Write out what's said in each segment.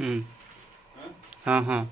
हम्म। हाँ? हाँ हाँ।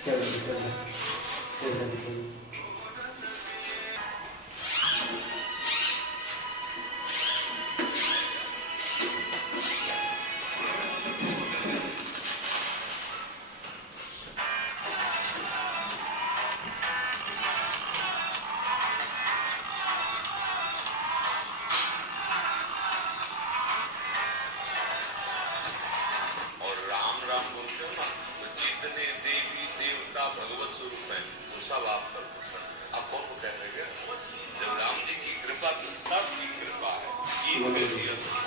चल चल चल चल। और राम राम बोलते हो ना, तो जितने देवी देवता भगवत स्वरूप है वो सब आप पर प्रसन्न। आप कौन को कह रहे हैं? जब राम जी की कृपा तो सबकी कृपा है, ये